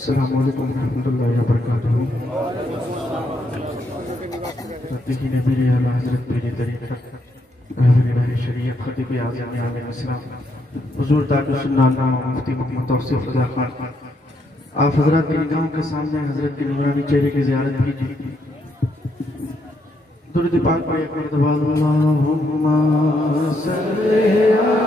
अस्सलामु अलैकुम रहमतुल्लाहि व बरकातुहू। तदीन मेरे आला हज़रत मेरी तरीक़त रहबरी शरीयत खतीब आज़म आमिर इस्लाम हुज़ूर ताक़ी सुन्नत मुफ्ती मोहम्मद तौसीफ़ रज़ा खान आप हज़रात की निगाहों के सामने हज़रत के नूरानी चेहरे की ज़ियारत कीजिए। दुरूद पाक पढ़े एक मरतबा अल्लाहुम्मा सल्ली अला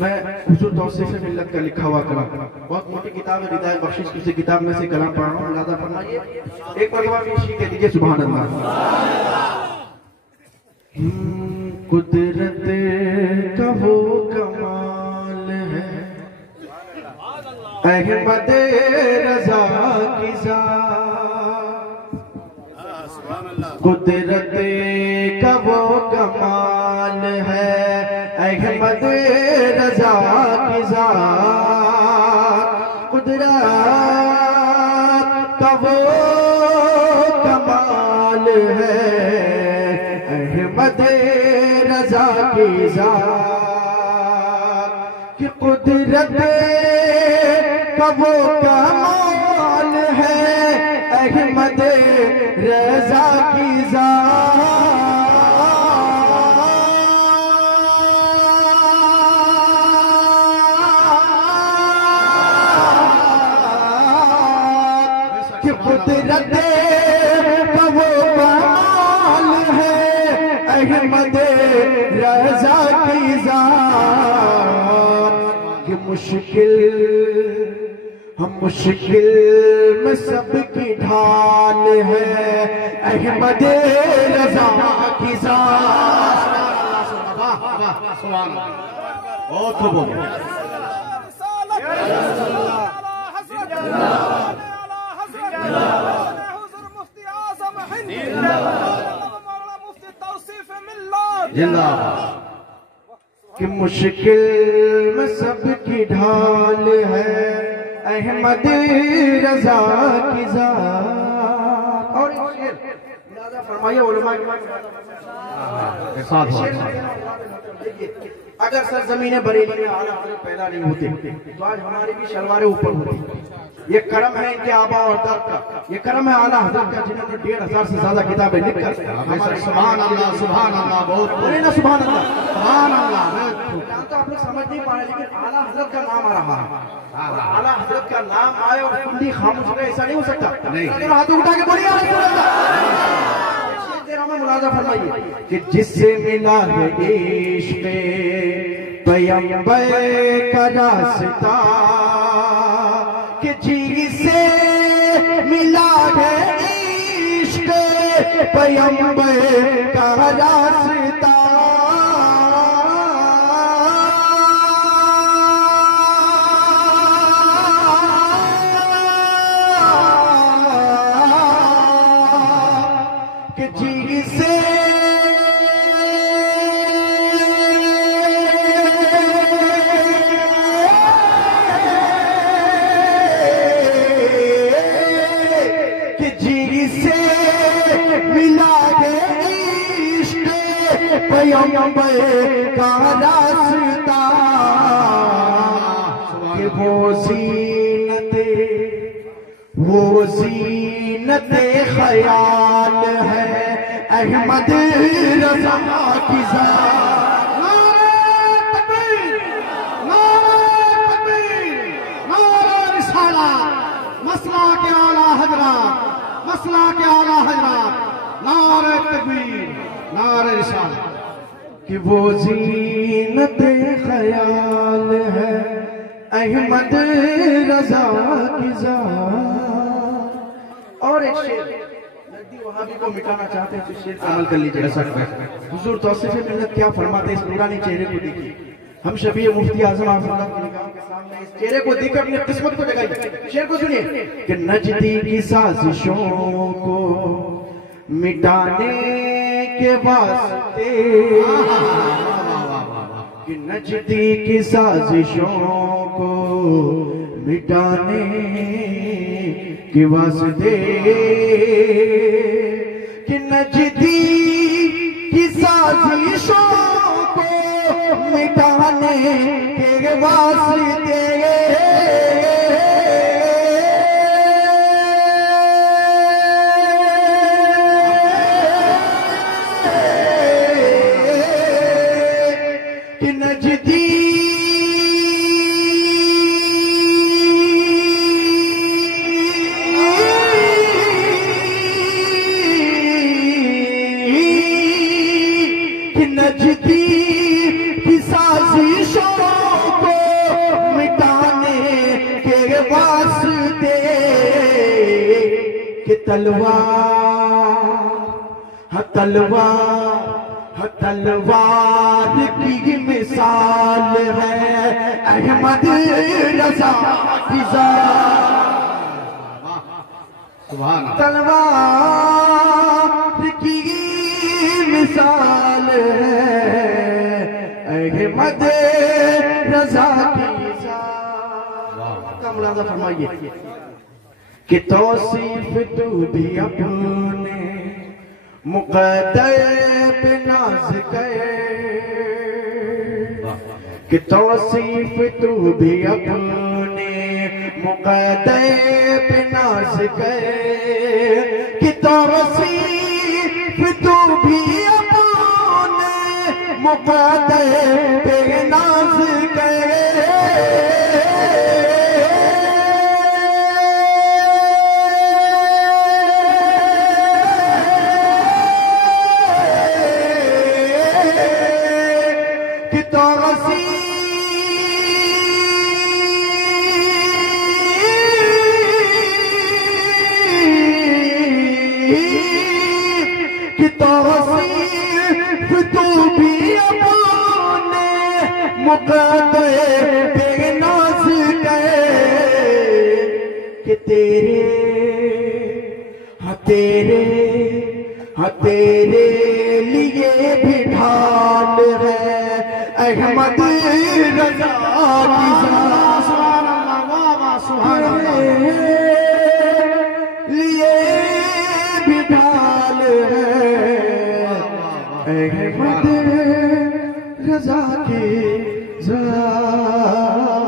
मैं हुजूर तौसीफ़ मिल्लत का लिखा हुआ कलाम बहुत मोटी किताब है रिदाए बख्शिश किसी किताब में से कलाम पढ़ रहा हूँ। मुलाज़ा फरमाइए। एक मरतबा इसी के दीजिए सुभान अल्लाह। कुदरत का वो कमाल है अहमद रज़ा की ज़ात। कुदरत का वो कमाल है अहमद रज़ा की ज़ात। कुदरत का वो कमाल है अहमद रज़ा की ज़ात। कि कुदरत का वो कमाल है अहमद रज़ा की ज़ात। कुदरत का वो कमाल है अहमद रज़ा की ज़ात। कि मुश्किल में सबकी ढाल है अहमद रज़ा की ज़ात। बहुत खूब कि मुश्किल में सबकी ढाल है अहमद रज़ा की ज़ात। और फरमाइए उलमा अगर सरज़मीन बरेली में आला हज़रत पैदा नहीं होते तो आज हमारी भी शलवारें ऊपर होती। ये करम है इनके आबा और दर्द का, ये करम है आला हज़रत का जिन्होंने 1500 से ज्यादा किताबें लिखकर सुभान अल्लाह बहुत बोले ना सुभान अल्लाह। तो आप लोग समझ नहीं पा रहे लेकिन आला हज़रत का नाम आ रहा है। आला हज़रत का नाम आए और कुंडी खामोश रहे ऐसा नहीं हो सकता। नहीं हाथ उठा के बोलिए मुलाज़ा फरमाइए कि जिससे मिला है इश्क़ पैगंबर का रास्ता। कि जिसे मिला है इश्क़ पैगंबर का रास्ता। कि जिसे मिला है इश्क़ पैगंबर का रास्ता। कि वो ज़ीनत ख़याल है अहमद रज़ा की ज़ात। नारे तकबीर, नारे तकबीर, नारे रिसालत, मसला के आला हज़रत, मसला के आला हज़रत, नारे तकबीर, नारे रिसालत। कि वो जीनत ख्याल है अहमद रजा की ज़ात। और एक शेर नकदी वहाबी को मिटाना चाहते हैं तो शेर पे अमल कर लीजिए। हुजूर तौसीफ मिल्लत क्या फरमाते हैं, इस नूरानी चेहरे को देखिए। हम शफी मुफ्ती आजम आफिल्लाह की निगाह के सामने इस चेहरे को देखकर अपनी किस्मत को जगाइए। शेर को सुनिए कि नजदी की साजिशों को मिटाने के वास्ते, कि नजदी की साजिशों को मिटाने के वास्ते, कि नजदी की साजिशों को मिटाने के वास्ते कि नजदी कि नजदी की साजिशों को मिटाने के वास्ते, कि तलवार की मिसाल है अहमद रजा की ज़ात। तलवार की मिसाल है अहमद रजा की ज़ात। मुलाज़ा फरमाइए कि तौसीफ तू भी अपने मुक़द्दर पे नाज़ करे, कि तौसीफ तू भी अपने मुक़द्दर पे नाज़ करे, कि तौसीफ तू भी अपने मुक़द्दर पे नाज़ करे। कि तौसीफ तू भी अपने मुक़द्दर पे नाज़ करे, कि तेरे लिए भी ढाल है अहमद रजा की ज़ात। लिए भी ढाल है अहमद रजा की ज़ात।